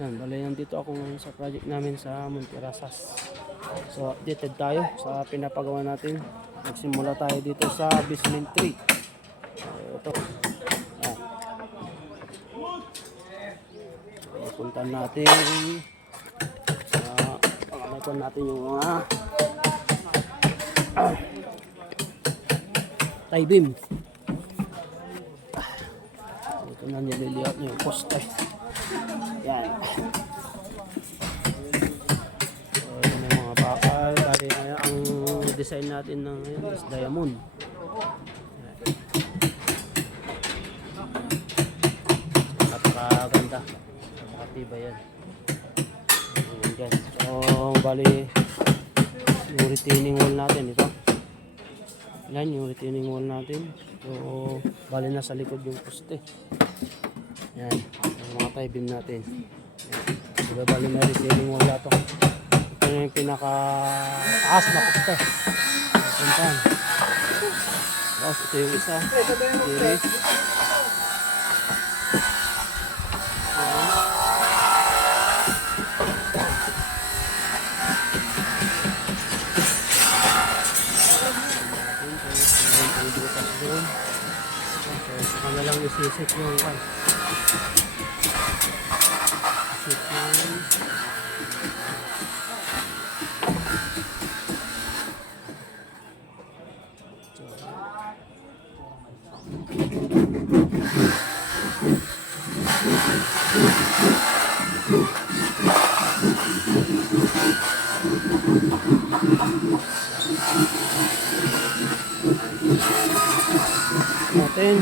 Yan, bali nandito ako ngayon sa project namin sa Monterasas. So updated tayo sa pinapagawa natin. Nagsimula tayo dito sa basement 3. Ito. Yan. Punta natin pangalaman natin yung mga tie beam. Ito na nililihat niyo yung poste. Yan. So, ito na yung mga bakal. Dali ang design natin ng is diamond. Yan. Napakaganda. Napakatibay yan. Ayan guys. So, bali yung retaining wall natin ito. Yan yung retaining wall natin. So, bali na sa likod yung poste. Yan, yung mga tie beam natin. Yan. Diba bali may retaining wall na ito. Ito yung pinaka-taas na poste. Puntan. Tapos ito yung isa. Series. Saka na lang isisit yung kan. Isit yung natin.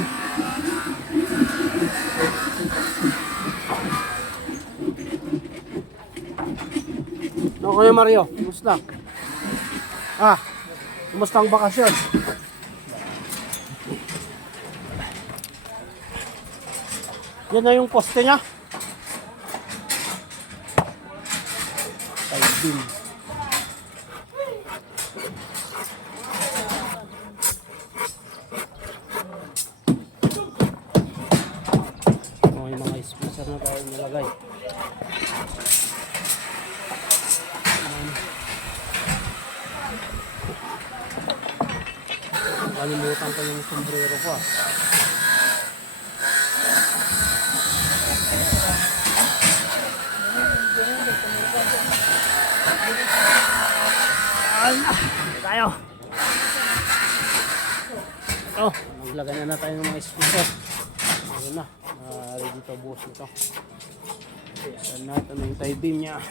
No, Kuya Mario, kumusta? Kumusta ang bakasyon? Yan na yung poste niya. Tie beam. Yung mga spacer na tayo nilagay. Kalimutan ko yung sombrero ko tayo. Ito, maglagay na tayo ng mga spacer. Ayun na, ready to buhos ito. Saan natin yung tie beam nya.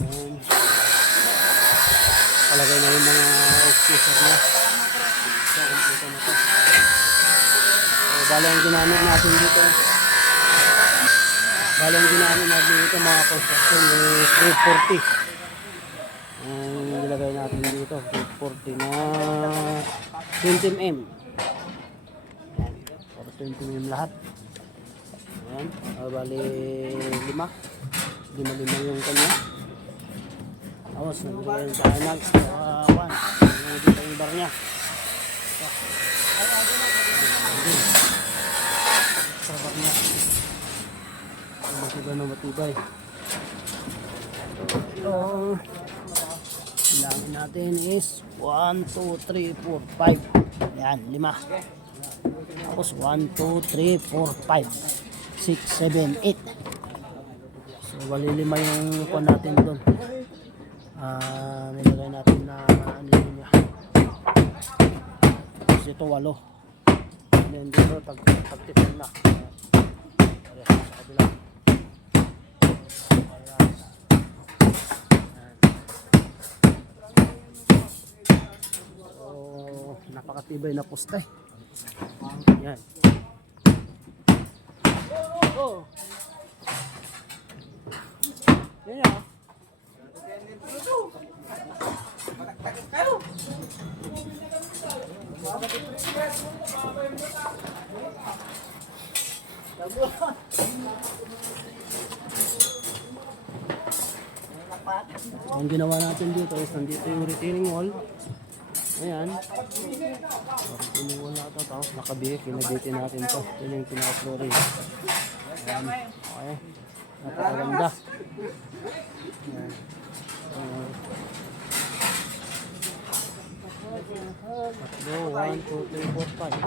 Ayan. Palagay na yung mga spacer nya. So, kompleto na ito. So, bali ang ginamit natin dito. Bali ang ginamit natin dito mga construction is 340. Ang nilagay natin dito 340 na 20mm. Ayan, para 20mm lahat. Ayan, bali 5 yung kanya. Tapos naglagay sa Anax 1 dito yung bar nya. Sa bar nya matibay na matibay. Bilangin natin is 1, 2, 3, 4, 5. Yan, 5. Tapos 1, 2, 3, 4, 5, 6, 7, 8. So, bali 5 yung kuha natin doon. Nilagay natin na ano niya. Tapos ito 8. And then dito tag-tipon na. Sa kabila. Napakatibay na poste. Yan. Oh. Yan ya. Ang ginawa natin dito is nandito yung retaining wall. Ayan. Retaining wall na ito. Tapos nakabihik. Pinabitin natin ito. Ito yung pinaka-flooring. Ayan. Okay. Napakaganda. Yan. Tatlo, 1, 2, 3, 4, 5.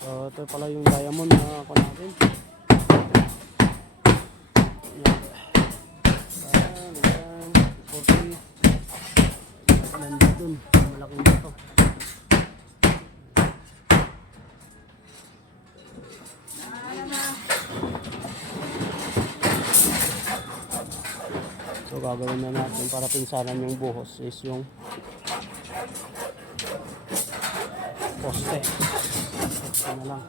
So, ito pala yung diamond na ako natin. Yan. Ayan, 40. Nandun, malaking dito. So gagawin na natin para pinsalan yung buhos is yung poste. Poste na lang.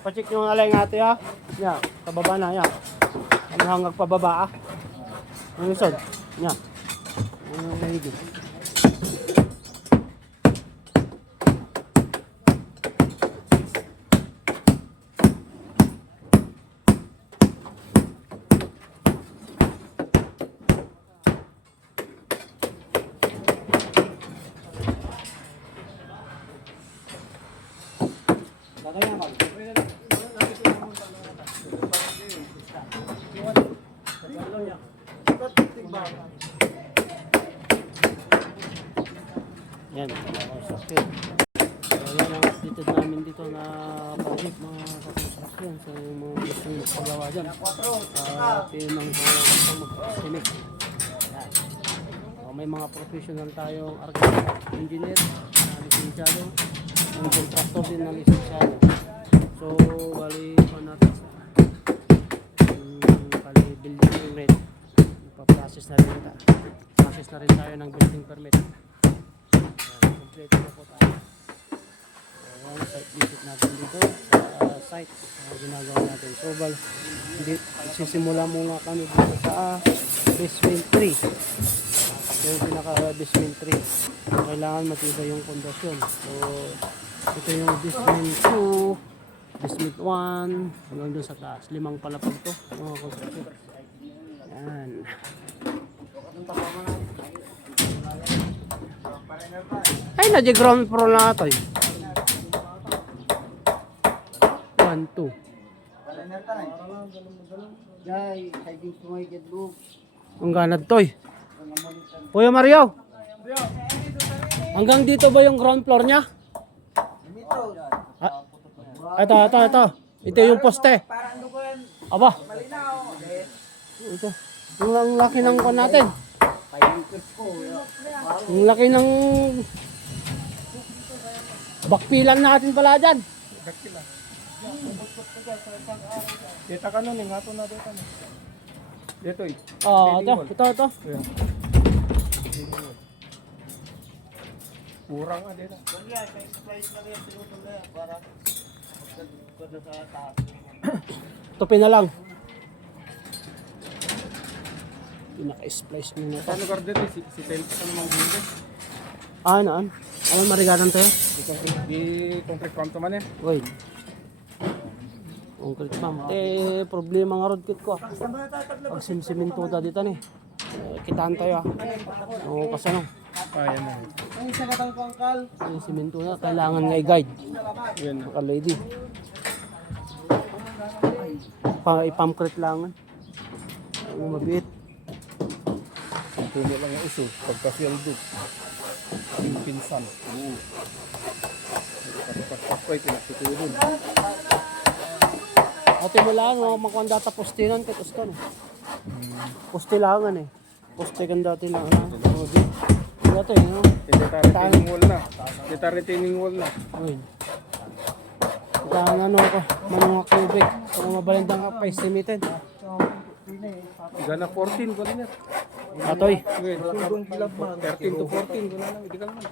Pacheck yung alay nga ate ha. Yan, pababa na yan. Ano hanggang pababa ah. Ang isod. Yan. Ang mahigit. Yan, construction. So, yan ang updated namin dito na project mga construction. So, yung mga gustong magpagawa dyan. Pinang sa mag-estimate. Yan. So, may mga professional tayong architect, engineer, na lisensyado, ang contractor din na lisensyado. So, bali pa natin sa bali building permit. Ipa-process na rin tayo. Process na rin tayo ng building permit. Kompleto na po tayo. So, site visit natin dito sa site na ginagawa natin. So, sisimula muna kami dito sa basement 3. Yung pinaka-basement 3. Kailangan matibay yung pundasyon. So, ito yung basement 2, basement 1, hanggang doon sa taas. 5 palapag to. Mga construction. Yan. Ay, na-di ground floor na ito eh. 1, 2. Ang ganad to eh. Kuya Mario, hanggang dito ba yung ground floor niya? Ito. Ito yung poste. Aba. Ito. Yung laki ng kon natin. Yung laki ng bakpilan natin pala dyan. Bakpilan. Kita ka nun, nga ito na dito. Dito eh. Ito. Kurang nga dito. Tupin na lang. Pinaka-splice muna ito. Saan lugar dito? Si Tel, ano mga building? Ano? Ano marigadan to? Di concrete farm to man eh. Wait. Concrete farm. Problema nga rod kit ko. Pag simsimintuda dito ni. Kitaan tayo ah. Oo, kasano. Yan na. Yung simintuda, kailangan nga i-guide. Yan. Mga lady. I-pumcrete lang. Ang mabiit. Puno lang ang uso. Pagka-field yung pinsan. Oo. Pagka-pakoy, pinakutulun. Ate mo lang, makuha data postinan kahit gusto no. Poste langan eh. Poste kan dati na ano. to eh. No? Kita retaining wall na. Kita retaining wall na. Uy. Ang ano ko, mga cubic. Kung mabalindang ka pa, estimated. Gana 14 ko na. Atoy. 13 to 14 ko na lang. Hindi ka naman.